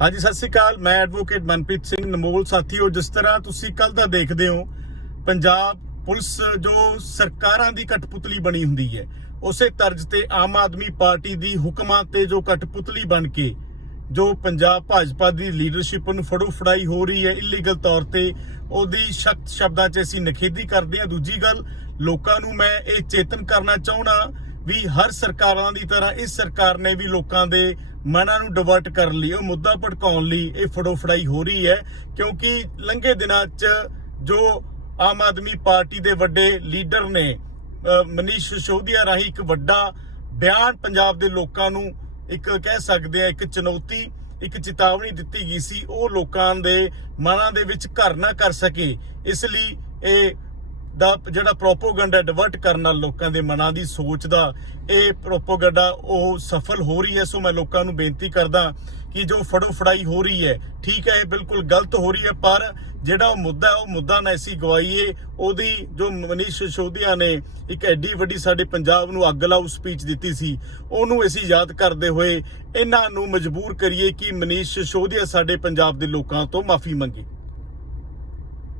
ਹਾਂਜੀ, ਸਤਿ ਸ਼੍ਰੀ ਅਕਾਲ। ਮੈਂ ਐਡਵੋਕੇਟ ਮਨਪ੍ਰੀਤ ਸਿੰਘ ਨਮੋਲ। ਸਾਥੀਓ ਜਿਸ ਤਰ੍ਹਾਂ ਤੁਸੀਂ ਕੱਲ ਦਾ ਦੇਖਦੇ ਹੋ, ਪੰਜਾਬ ਪੁਲਿਸ ਜੋ ਸਰਕਾਰਾਂ ਦੀ ਕਠਪੁਤਲੀ ਬਣੀ ਹੁੰਦੀ ਹੈ, ਉਸੇ ਤਰਜ਼ ਤੇ ਆਮ ਆਦਮੀ ਪਾਰਟੀ ਦੀ ਹੁਕਮਾਂ ਤੇ ਜੋ ਕਠਪੁਤਲੀ ਬਣ ਕੇ, ਜੋ ਪੰਜਾਬ ਭਾਜਪਾ ਦੀ ਲੀਡਰਸ਼ਿਪ ਨੂੰ ਫੜੋ ਫੜਾਈ ਹੋ ਰਹੀ ਹੈ ਇਲੀਗਲ ਤੌਰ ਤੇ ਉਹਦੀ ਸ਼ਕਤ ਸ਼ਬਦਾਂ 'ਚ ਅਸੀਂ ਨਖੇਦੀ ਕਰਦੇ ਹਾਂ। ਦੂਜੀ ਗੱਲ, ਲੋਕਾਂ ਨੂੰ ਮੈਂ ਇਹ ਚੇਤਨ ਕਰਨਾ ਚਾਹਣਾ ਵੀ ਹਰ ਸਰਕਾਰਾਂ ਦੀ ਤਰ੍ਹਾਂ, ਇਸ ਸਰਕਾਰ ਨੇ ਵੀ ਲੋਕਾਂ ਦੇ ਮਨਾਂ ਨੂੰ ਡਿਵਰਟ ਕਰਨ ਲਈ, ਉਹ ਮੁੱਦਾ ਭੜਕਾਉਣ ਲਈ ਇਹ ਫੜੋਫੜਾਈ ਹੋ ਰਹੀ ਹੈ, ਕਿਉਂਕਿ ਲੰਘੇ ਦਿਨਾਂ 'ਚ ਜੋ ਆਮ ਆਦਮੀ ਪਾਰਟੀ ਦੇ ਵੱਡੇ ਲੀਡਰ ਨੇ ਮਨੀਸ਼ ਸਿਸੋਦੀਆ ਰਾਹੀਂ ਇੱਕ ਵੱਡਾ ਬਿਆਨ ਪੰਜਾਬ ਦੇ ਲੋਕਾਂ ਨੂੰ ਇੱਕ ਕਹਿ ਸਕਦੇ ਆ ਇੱਕ ਚੁਣੌਤੀ, ਇੱਕ ਚੇਤਾਵਨੀ ਦਿੱਤੀ ਗਈ ਸੀ, ਉਹ ਲੋਕਾਂ ਦੇ ਮਨਾਂ ਦੇ ਵਿੱਚ ਘਰ ਨਾ ਕਰ ਸਕੇ। ਇਸ ਲਈ ਇਹ ਦਾ ਜਿਹੜਾ ਪ੍ਰੋਪੋਗੈਂਡਾ ਡਿਵਰਟ ਕਰਨ ਨਾਲ ਲੋਕਾਂ ਦੇ ਮਨਾਂ ਦੀ ਸੋਚ ਦਾ ਇਹ ਪ੍ਰੋਪੋਗੈਂਡਾ ਉਹ ਸਫਲ ਹੋ ਰਹੀ ਹੈ, ਸੋ ਮੈਂ ਲੋਕਾਂ ਨੂੰ ਬੇਨਤੀ ਕਰਦਾ ਕਿ ਜੋ ਫੜੋ ਫੜਾਈ ਹੋ ਰਹੀ ਹੈ, ਠੀਕ ਹੈ, ਇਹ ਬਿਲਕੁਲ ਗਲਤ ਹੋ ਰਹੀ ਹੈ, ਪਰ ਜਿਹੜਾ ਉਹ ਮੁੱਦਾ ਉਹ ਮੁੱਦਾ ਨਾ ਅਸੀਂ ਗਵਾਈਏ, ਉਹਦੀ ਜੋ ਮਨੀਸ਼ ਸਿਸੋਦੀਆ ਨੇ ਇੱਕ ਐਡੀ ਵੱਡੀ ਸਾਡੇ ਪੰਜਾਬ ਨੂੰ ਅੱਗ ਲਾਉ ਸਪੀਚ ਦਿੱਤੀ ਸੀ, ਉਹਨੂੰ ਅਸੀਂ ਯਾਦ ਕਰਦੇ ਹੋਏ ਇਹਨਾਂ ਨੂੰ ਮਜਬੂਰ ਕਰੀਏ ਕਿ ਮਨੀਸ਼ ਸਿਸੋਦੀਆ ਸਾਡੇ ਪੰਜਾਬ ਦੇ ਲੋਕਾਂ ਤੋਂ ਮਾਫੀ ਮੰਗੇ।